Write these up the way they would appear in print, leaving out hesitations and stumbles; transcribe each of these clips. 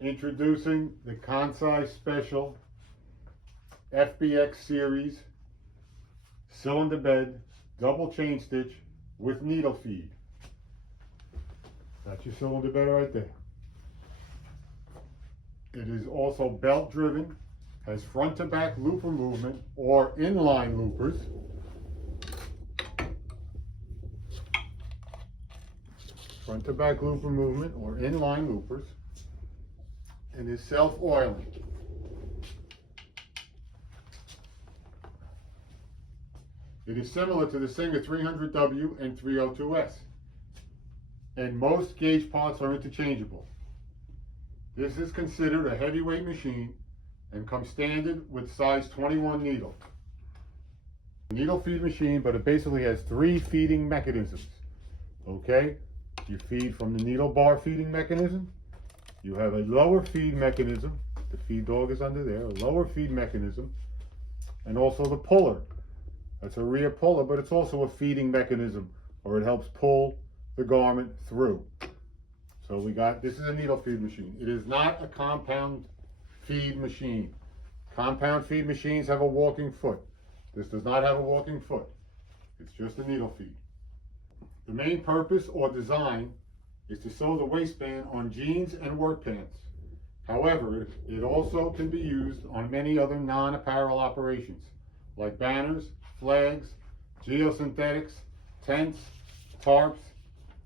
Introducing the Kansai Special FBX series cylinder bed double chain stitch with needle feed. That's your cylinder bed right there. It is also belt driven, has front to back looper movement or inline loopers. Front to back looper movement or inline loopers, and is self-oiling. It is similar to the Singer 300W and 302S, and most gauge parts are interchangeable. This is considered a heavyweight machine and comes standard with size 21 needle. Needle feed machine, but it basically has 3 feeding mechanisms. Okay, you feed from the needle bar feeding mechanism. You have a lower feed mechanism. The feed dog is under there, a lower feed mechanism, and also the puller. That's a rear puller, but it's also a feeding mechanism, or it helps pull the garment through. So this is a needle feed machine. It is not a compound feed machine. Compound feed machines have a walking foot. This does not have a walking foot. It's just a needle feed. The main purpose or design is to sew the waistband on jeans and work pants. However, it also can be used on many other non-apparel operations, like banners, flags, geosynthetics, tents, tarps,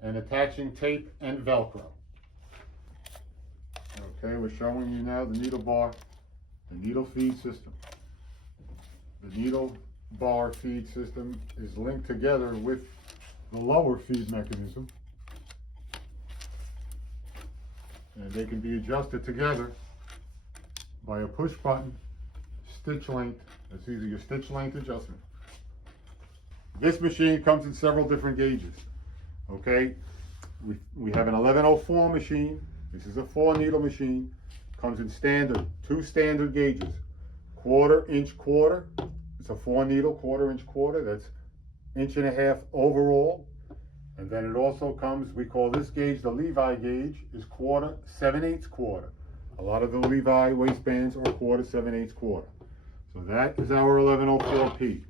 and attaching tape and Velcro. Okay, we're showing you now the needle bar, the needle feed system. The needle bar feed system is linked together with the lower feed mechanism, and they can be adjusted together by a push button stitch length. That's either your stitch length adjustment. This machine comes in several different gauges. Okay, we have an 1104 machine. This is a 4 needle machine. Comes in standard, 2 standard gauges. 1/4 inch quarter. It's a 4 needle 1/4 inch quarter. That's 1.5 inches overall. And then it also comes, we call this gauge the Levi gauge, is 1/4 7/8 quarter. A lot of the Levi waistbands are 1/4 7/8 quarter. So that is our 1104P.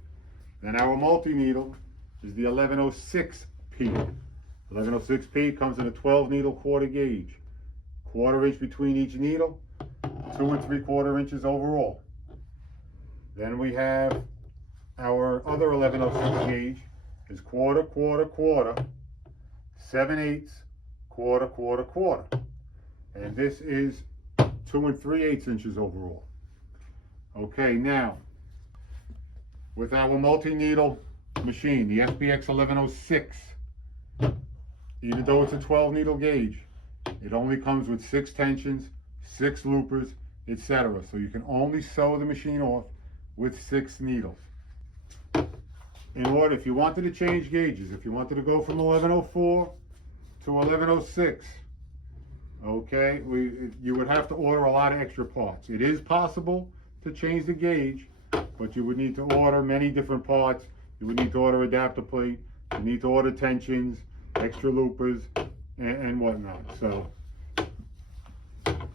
Then our multi-needle is the 1106P. 1106P comes in a 12 needle quarter gauge. 1/4 inch between each needle, 2 3/4 inches overall. Then we have our other 1106 gauge is 1/4, 1/4, 1/4, 7/8, 1/4, 1/4, 1/4. And this is 2 3/8 inches overall. Okay, now, with our multi-needle machine, the FBX1106, even though it's a 12 needle gauge, it only comes with 6 tensions, 6 loopers, etc. So you can only sew the machine off with 6 needles. In order, if you wanted to change gauges, if you wanted to go from 1104 to 1106, okay, you would have to order a lot of extra parts. It is possible to change the gauge, but you would need to order many different parts. You would need to order adapter plate, you need to order tensions, extra loopers, and whatnot. So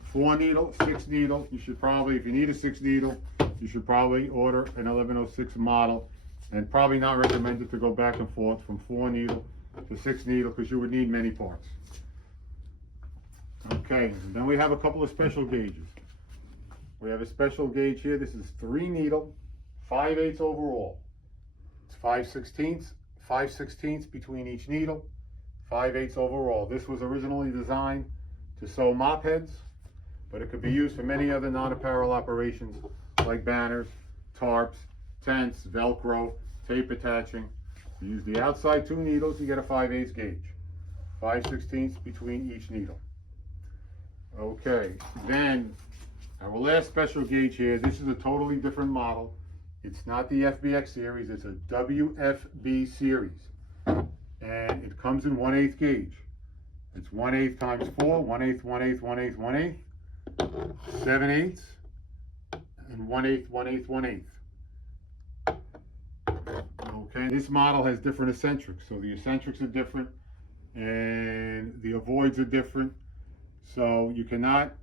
4 needle, 6 needle, you should probably, if you need a 6 needle, you should probably order an 1106 model, and probably not recommended to go back and forth from 4 needle to 6 needle, because you would need many parts. Okay, and then we have a couple of special gauges. We have a special gauge here. This is 3 needle, 5/8 overall. It's 5/16 between each needle, 5/8 overall. This was originally designed to sew mop heads, but it could be used for many other non-apparel operations like banners, tarps, tents, Velcro, tape attaching. You use the outside 2 needles, you get a 5/8 gauge. 5/16 between each needle. Okay, then our last special gauge here, this is a totally different model. It's not the FBX series, it's a WFB series. And it comes in 1/8 gauge. It's 1/8 times 4, 1/8, 1/8, 1/8, 1/8, 7/8, and 1/8, 1/8, 1/8. Okay, this model has different eccentrics. So the eccentrics are different and the avoids are different. So you cannot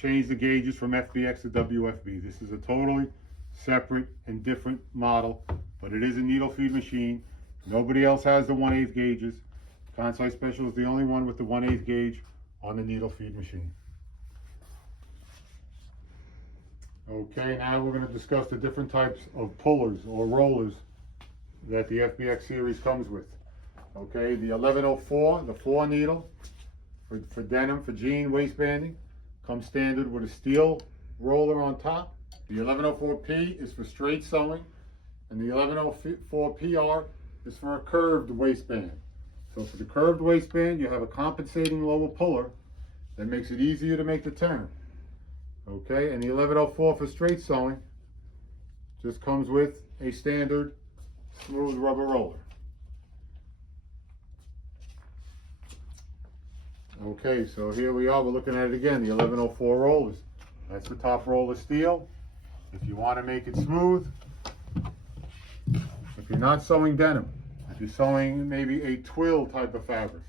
change the gauges from FBX to WFB. This is a totally separate and different model, but it is a needle feed machine. Nobody else has the 1/8 gauges. Kansai Special is the only one with the 1/8 gauge on the needle feed machine. Okay, now we're going to discuss the different types of pullers or rollers that the FBX series comes with. Okay, the 1104, the 4 needle for denim, for jean waistbanding, comes standard with a steel roller on top. The 1104P is for straight sewing, and the 1104PR is for a curved waistband. So for the curved waistband, you have a compensating lower puller that makes it easier to make the turn. Okay, and the 1104 for straight sewing just comes with a standard smooth rubber roller. Okay, so here we are, we're looking at it again, the 1104 rollers. That's the top roller steel. If you want to make it smooth, if you're not sewing denim, if you're sewing maybe a twill type of fabric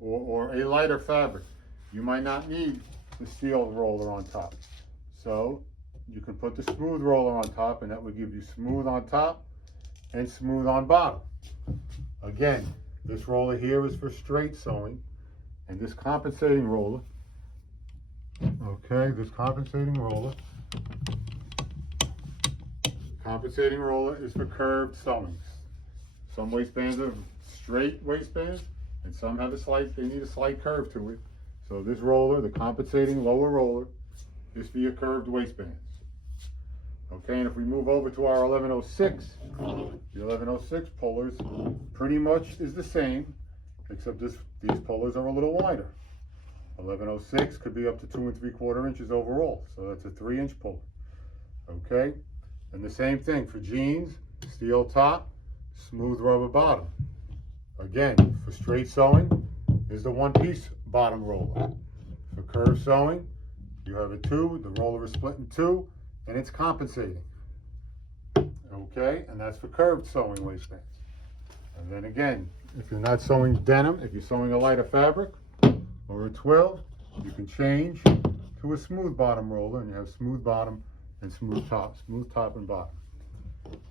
or a lighter fabric, you might not need the steel roller on top. So you can put the smooth roller on top, and that will give you smooth on top and smooth on bottom. Again, this roller here is for straight sewing, and this compensating roller, okay, this compensating roller is for curved sewings. Some waistbands are straight waistbands, and some have they need a slight curve to it. So this roller, the compensating lower roller, is for your curved waistbands. Okay, and if we move over to our 1106, the 1106 pullers pretty much is the same, except these pullers are a little wider. 1106 could be up to 2 3/4 inches overall, so that's a 3-inch puller. Okay, and the same thing for jeans, steel top, smooth rubber bottom. Again, for straight sewing is the 1-piece bottom roller. For curved sewing, you have a 2, the roller is split in 2, and it's compensating. Okay, and that's for curved sewing waistbands. And then again, if you're not sewing denim, if you're sewing a lighter fabric or a twill, you can change to a smooth bottom roller, and you have smooth bottom and smooth top and bottom.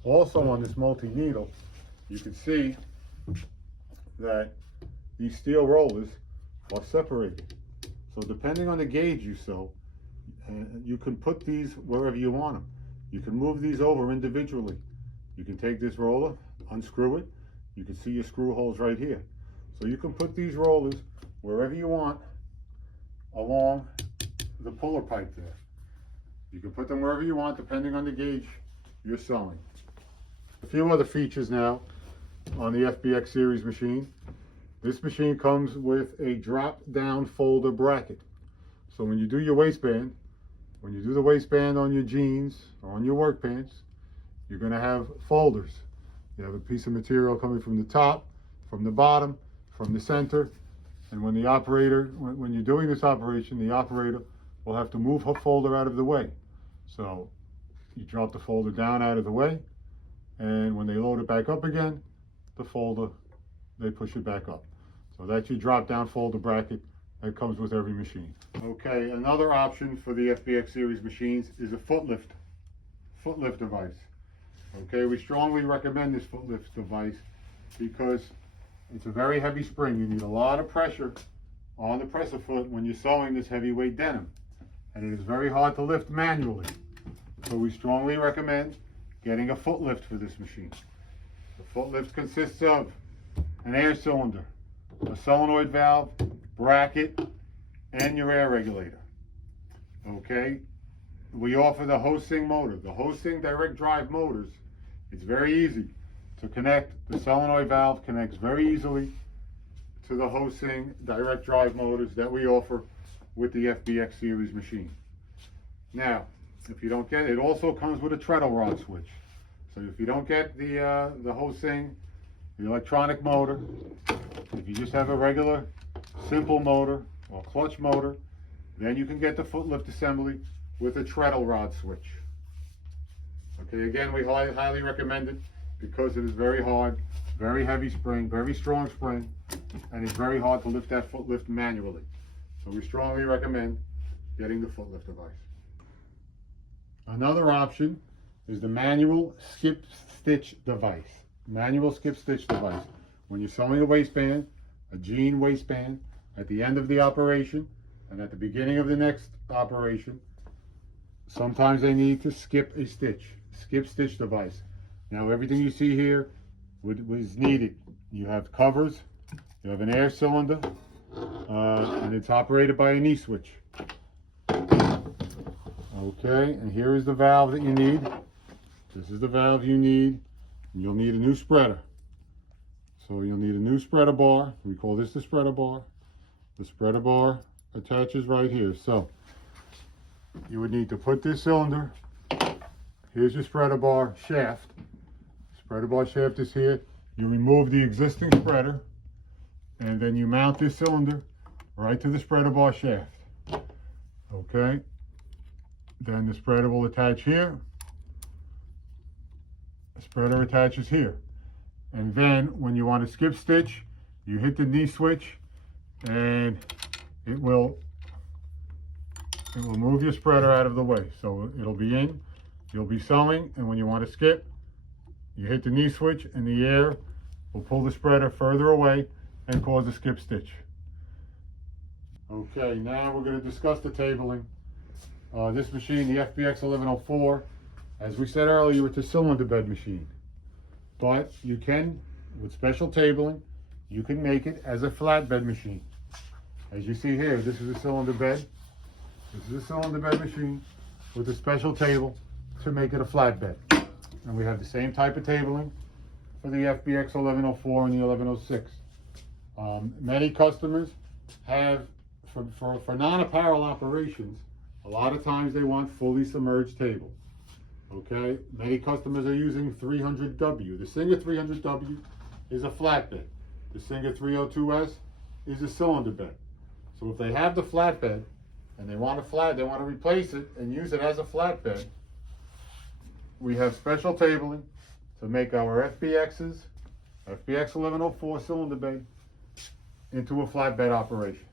Also on this multi-needle, you can see that these steel rollers are separated. So depending on the gauge you sew, you can put these wherever you want them. You can move these over individually. You can take this roller, unscrew it. You can see your screw holes right here. So you can put these rollers wherever you want along the puller pipe there. You can put them wherever you want depending on the gauge you're sewing. A few other features now on the FBX series machine. This machine comes with a drop-down folder bracket. So when you do your waistband, when you do the waistband on your jeans or on your work pants, you're going to have folders. You have a piece of material coming from the top, from the bottom, from the center, and when the operator, when you're doing this operation, the operator will have to move her folder out of the way. So you drop the folder down out of the way, and when they load it back up again, the folder, they push it back up. So that's your drop-down folder bracket that comes with every machine. Okay, another option for the FBX series machines is a foot lift device. Okay, we strongly recommend this foot lift device because it's a very heavy spring. You need a lot of pressure on the presser foot when you're sewing this heavyweight denim, and it is very hard to lift manually. So we strongly recommend getting a foot lift for this machine. The foot lift consists of an air cylinder, a solenoid valve, bracket, and your air regulator. Okay, we offer the Hosing motor. The Hosing direct drive motors, it's very easy to connect. The solenoid valve connects very easily to the Hosing direct drive motors that we offer with the FBX series machine. Now, if you don't get it, it also comes with a treadle rod switch. So if you don't get the Hosing, the electronic motor, if you just have a regular simple motor or clutch motor, then you can get the foot lift assembly with a treadle rod switch. Okay, again, we highly recommend it because it is very hard, very heavy spring, very strong spring, and it's very hard to lift that foot lift manually. So we strongly recommend getting the foot lift device. Another option is the manual skip stitch device. Manual skip stitch device. When you're sewing a waistband, a jean waistband, at the end of the operation and at the beginning of the next operation, sometimes they need to skip a stitch. Skip stitch device. Now everything you see here was needed. You have covers, you have an air cylinder, and it's operated by a knee switch. Okay, and here is the valve that you need. This is the valve you need. You'll need a new spreader. So you'll need a new spreader bar. We call this the spreader bar. The spreader bar attaches right here. So you would need to put this cylinder. Here's your spreader bar shaft. Spreader bar shaft is here. You remove the existing spreader, and then you mount this cylinder right to the spreader bar shaft. Okay. Then the spreader will attach here. The spreader attaches here. And then when you want to skip stitch, you hit the knee switch and it will move your spreader out of the way. So it'll be in, you'll be sewing, and when you want to skip, you hit the knee switch and the air will pull the spreader further away and cause a skip stitch. Okay, now we're going to discuss the tabling. This machine, the FBX1104, as we said earlier, it's a cylinder bed machine. But you can, with special tabling, you can make it as a flatbed machine. As you see here, this is a cylinder bed. This is a cylinder bed machine with a special table to make it a flatbed. And we have the same type of tabling for the FBX1104 and the 1106. Many customers have, for non-apparel operations, a lot of times they want fully submerged tables. Okay, many customers are using 300W. The Singer 300W is a flatbed. The Singer 302S is a cylinder bed. So if they have the flatbed and they want to replace it and use it as a flatbed, we have special tabling to make our FBX's, FBX1104 cylinder bed into a flatbed operation.